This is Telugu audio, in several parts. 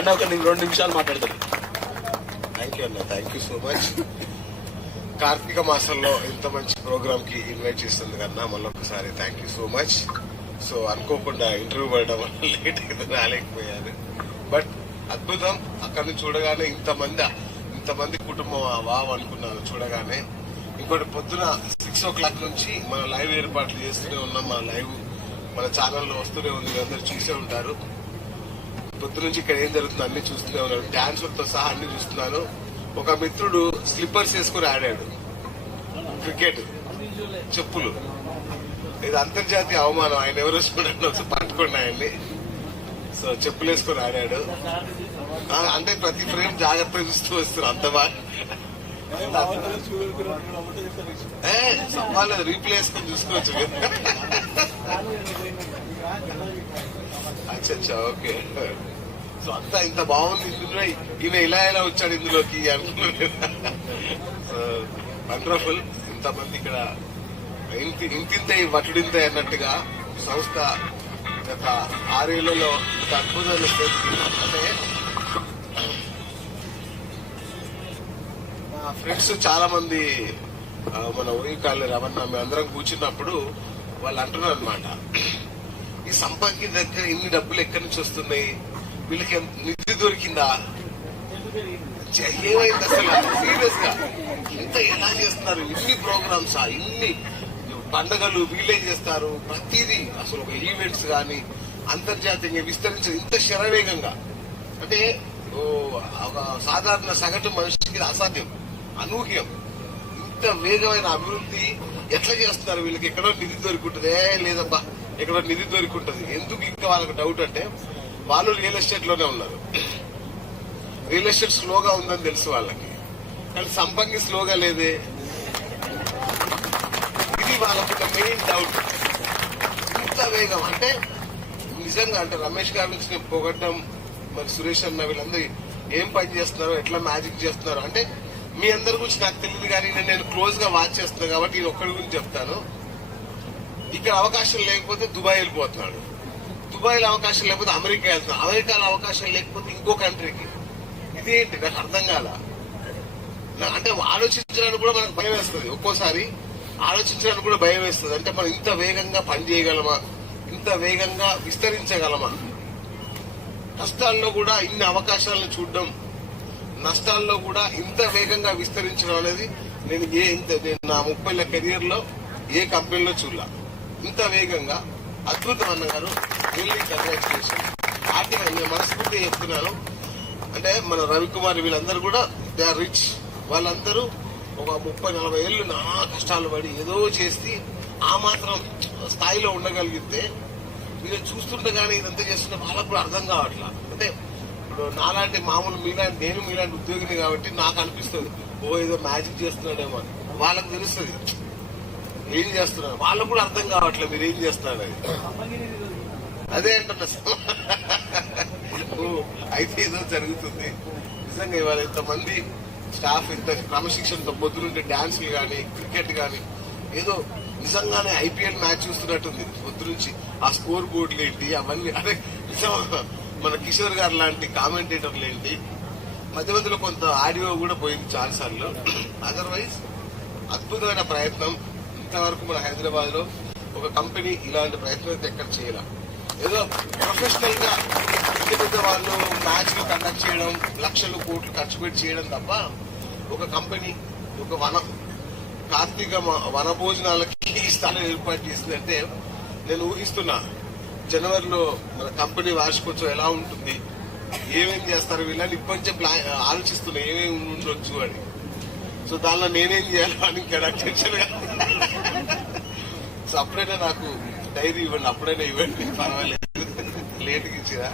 అంటే ఒక 2 నిమిషాలు మాట్లాడతాను. థ్యాంక్ యూ అన్న, thank you so much. Kartika మాసంలో ఇంత మంచి ప్రోగ్రామ్ కి ఇన్వైట్ చేస్తుంది కన్నా మళ్ళొకసారి thank you so much. So అనుకోకుండా ఇంటర్వ్యూ పడడం వల్ల లేట్ అయితే రాలేకపోయాను. బట్ అద్భుతం. అక్కడ నుంచి చూడగానే ఇంతమంది కుటుంబం వావ్ అనుకున్నాను చూడగానే. ఇంకోటి పొద్దున 6 o'clock నుంచి మన లైవ్ ఏర్పాట్లు చేస్తూనే ఉన్నాం. మన లైవ్ మన ఛానల్లో వస్తూనే ఉంది, అందరు చూసే ఉంటారు. పొద్దు నుంచి ఇక్కడ ఏం జరుగుతుందో అన్ని చూస్తూనే ఉన్నాను, డాన్సులతో సహా అన్ని చూస్తున్నాను. ఒక మిత్రుడు స్లిప్పర్స్ వేసుకుని ఆడాడు క్రికెట్, చెప్పులు. ఇది అంతర్జాతీయ అవమానం. ఆయన ఎవరు చూడండి, పట్టుకోండి ఆయన్ని. సో చెప్పులు వేసుకుని ఆడాడు. అంటే ప్రతి ఫ్రేమ్ జాగ్రత్తగా చూస్తూ వస్తున్నారు, అంత బాగా. సవాలేదు, రీప్లే వేసుకొని చూసుకోవచ్చు. అచ్చా, ఓకే. సో అంతా ఇంత బాగుంది ఇందులో. ఈయన ఇలా వచ్చాడు ఇందులోకి అనుకున్నాను. So wonderful. ఇంతమంది ఇక్కడ ఇంతింత వటుడింత అన్నట్టుగా సంస్థ గత 6 ఏళ్లలో ఇంత అద్భుతమైన స్థితికి. అంటే మా ఫ్రెండ్స్ చాలా మంది మన ఊరికాళ్ళు రమణ మేమందరం కూర్చున్నప్పుడు వాళ్ళు అంటున్నారు అనమాట, ఈ సంపత్తి దగ్గర ఇన్ని డబ్బులు ఎక్కడి నుంచి వస్తున్నాయి, వీళ్ళకి నిధి దొరికిందా, ఏమైంది అసలు సీరియస్ గా ఇంత ఎలా చేస్తున్నారు, ఇన్ని ప్రోగ్రామ్స్, ఇన్ని పండగలు వీళ్ళే చేస్తారు, ప్రతిదీ అసలు ఒక ఈవెంట్స్ గాని అంతర్జాతీయంగా విస్తరించదు ఇంత శరవేగంగా. అంటే ఒక సాధారణ సగటు మనిషికి అసాధ్యం, అనూహ్యం. ఇంత వేగమైన అభివృద్ధి ఎట్లా చేస్తున్నారు, వీళ్ళకి ఎక్కడో నిధి దొరికింటుందే, లేదబ్బా ఎక్కడో నిధి దొరికింటది. ఎందుకు ఇంకా వాళ్ళకి డౌట్ అంటే, వాళ్ళు రియల్ ఎస్టేట్ లోనే ఉన్నారు. రియల్ ఎస్టేట్ స్లోగా ఉందని తెలుసు వాళ్ళకి, కానీ సంపంగి స్లోగా లేదే. ఇది వాళ్ళకు మెయిన్ డౌట్. ఇంత వేగం అంటే నిజంగా. అంటే రమేష్ గారి నుంచి నేను పొగడ్డం, మరి సురేష్ అన్న వీళ్ళందరూ ఏం పని చేస్తున్నారు, ఎట్లా మ్యాజిక్ చేస్తున్నారు అంటే మీ అందరి గురించి నాకు తెలియదు, కానీ నేను క్లోజ్ గా వాచ్ చేస్తున్నాను కాబట్టి నేను ఒక్కడి గురించి చెప్తాను. ఇక్కడ అవకాశం లేకపోతే దుబాయ్ వెళ్ళిపోతున్నాడు, దుబాయ్లో అవకాశం లేకపోతే అమెరికా వెళ్తున్నాడు, అమెరికాలో అవకాశం లేకపోతే ఇంకో కంట్రీకి. ఇదేంటి నాకు అర్థం కాల. అంటే ఆలోచించడానికి కూడా మనకు భయం వేస్తుంది, ఒక్కోసారి ఆలోచించడానికి కూడా భయం వేస్తుంది. అంటే మనం ఇంత వేగంగా పనిచేయగలమా, ఇంత వేగంగా విస్తరించగలమా, కష్టాల్లో కూడా ఇన్ని అవకాశాలను చూడడం, నష్టాల్లో కూడా ఇంత వేగంగా విస్తరించడం అనేది నేను నా 30 కెరీర్ లో ఏ కంపెనీలో చూడలా. ఇంత వేగంగా అద్భుతం అన్నగారు, రియల్లీ కంగ్రాచులేషన్. ఆర్థికంగా నేను మనస్ఫూర్తిగా చెప్తున్నాను. అంటే మన రవికుమార్ వీళ్ళందరూ కూడా దే ఆర్ రిచ్. వాళ్ళందరూ ఒక 30-40 ఏళ్లు నా కష్టాలు పడి ఏదో చేసి ఆ మాత్రం స్థాయిలో ఉండగలిగితే, వీళ్ళు చూస్తుండగానే ఇదంతా చేస్తుంటే వాళ్ళకు కూడా అర్థం కావట్లా. అంటే ఇప్పుడు నాలాంటి మామూలు నేను మీలాంటి ఉద్యోగిని కాబట్టి నాకు అనిపిస్తుంది, ఏదో మ్యాజిక్ చేస్తున్నాడేమో అని. వాళ్ళకి తెలుస్తుంది ఏం చేస్తున్నారు, వాళ్ళకు కూడా అర్థం కావట్లేదు మీరు ఏం చేస్తున్నారు అని. అదే అంటున్నా. అయితే ఏదో జరుగుతుంది నిజంగా. ఇవాళ ఇంతమంది స్టాఫ్ ఇంత క్రమశిక్షణతో పొద్దునుంటే డాన్సులు గాని, క్రికెట్ గాని, ఏదో నిజంగానే ఐపీఎల్ మ్యాచ్ చూస్తున్నట్టుంది పొద్దు నుంచి. ఆ స్కోర్ బోర్డులు ఏంటి అవన్నీ, అదే నిజం. మన కిషోర్ గారు లాంటి కామెంటేటర్లు ఏంటి, మధ్య మధ్యలో కొంత ఆడియో కూడా పోయింది చాలా సార్లు. అదర్వైజ్ అద్భుతమైన ప్రయత్నం. ఇంతవరకు మన హైదరాబాద్ లో ఒక కంపెనీ ఇలాంటి ప్రయత్నం అయితే ఎక్కడ చేయాల. ఏదో ప్రొఫెషనల్ గా పెద్ద వాళ్ళు మ్యాచ్లు కండక్ట్ చేయడం, లక్షలు కోట్లు ఖర్చు పెట్టి చేయడం తప్ప, ఒక కంపెనీ ఒక కార్తీక వన భోజనాలకి ఈ స్థానం ఏర్పాటు చేసిందంటే నేను ఊహిస్తున్నా. జనవరిలో మన కంపెనీ వార్షికోత్సవం ఎలా ఉంటుంది, ఏమేం చేస్తారు వీళ్ళని ఇప్పటి ఆలోచిస్తున్నా ఏమేమి ఉండొచ్చు అని. సో దానిలో నేనేం చేయాలో అని ఇంకా టెన్షన్ గా. సో అప్పుడైనా నాకు డైరీ ఇవ్వండి, అప్పుడైనా ఇవ్వండి, పర్వాలేదు, లేట్గా ఇచ్చిరా.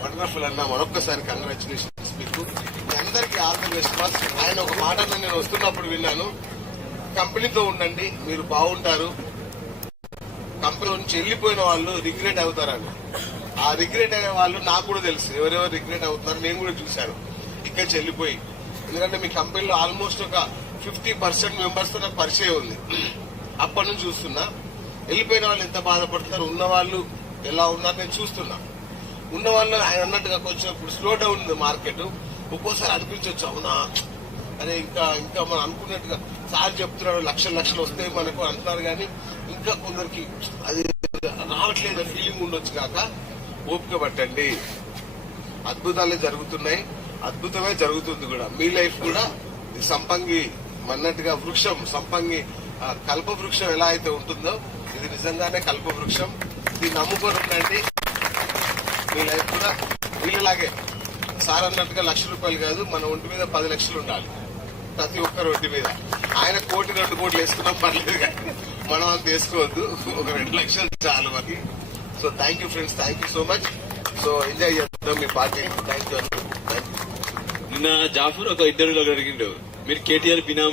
వండర్ఫుల్ అన్న, మరొక్కసారి కంగ్రాచులేషన్స్ మీకు. మీ అందరికీ ఆల్ ది బెస్ట్. ఫస్ట్ ఆయన ఒక మాట నేను వస్తున్నప్పుడు విన్నాను, కంపెనీతో ఉండండి మీరు బాగుంటారు, కంపెనీ నుంచి వెళ్ళిపోయిన వాళ్ళు రిగ్రెట్ అవుతారని. ఆ రిగ్రెట్ అయ్యే వాళ్ళు నాకు కూడా తెలుసు, ఎవరెవరు రిగ్రెట్ అవుతున్నారు నేను కూడా చూశాను ఇక్కడ చెల్లిపోయి. ఎందుకంటే మీ కంపెనీలో ఆల్మోస్ట్ ఒక 50% మెంబర్స్ తో నాకు పరిచయం ఉంది. అప్పటి నుంచి చూస్తున్నా వెళ్ళిపోయిన వాళ్ళు ఎంత బాధపడుతున్నారు, ఉన్న వాళ్ళు ఎలా ఉన్నారు నేను చూస్తున్నా. ఉన్న వాళ్ళు ఆయన అన్నట్టుగా కొంచెం ఇప్పుడు స్లో డౌన్ ఉంది మార్కెట్. ఒక్కోసారి అనిపించవచ్చు అవునా అరే ఇంకా మనం అనుకున్నట్టుగా సార్ చెప్తున్నాడు లక్షలు వస్తాయి మనకు అంటున్నారు, కానీ ఇంకా కొందరికి అది రావట్లేదు ఫీలింగ్ ఉండొచ్చు కాక ఓపిక పట్టండి. అద్భుతాలే జరుగుతున్నాయి, అద్భుతమే జరుగుతుంది కూడా. మీ లైఫ్ కూడా సంపంగి అన్నట్టుగా వృక్షం సంపంగి కల్ప వృక్షం ఎలా అయితే ఉంటుందో ఇది నిజంగానే కల్ప వృక్షం. ఇది నమ్ముకొని ఉండండి. మీ లైఫ్ కూడా వీళ్ళలాగే సార్ అన్నట్టుగా ₹1,00,000 కాదు, మన ఒంటి మీద 10 లక్షలు ఉండాలి ప్రతి ఒక్కరు ఒంటి మీద. ఆయన 1 కోటి 2 కోట్లు వేసుకున్నాం పర్లేదు, కానీ మనం అంత వేసుకోవద్దు, ఒక 2 లక్షలు చాలు మనకి. So thank you friends, thank you so much. So enjoy చేద్దాం మీ పార్టీ. Thank you. నిన్న జాఫర్ ఒక ఇంటర్వ్యూలో అడిగిండు, మీరు కేటీఆర్ బినామీ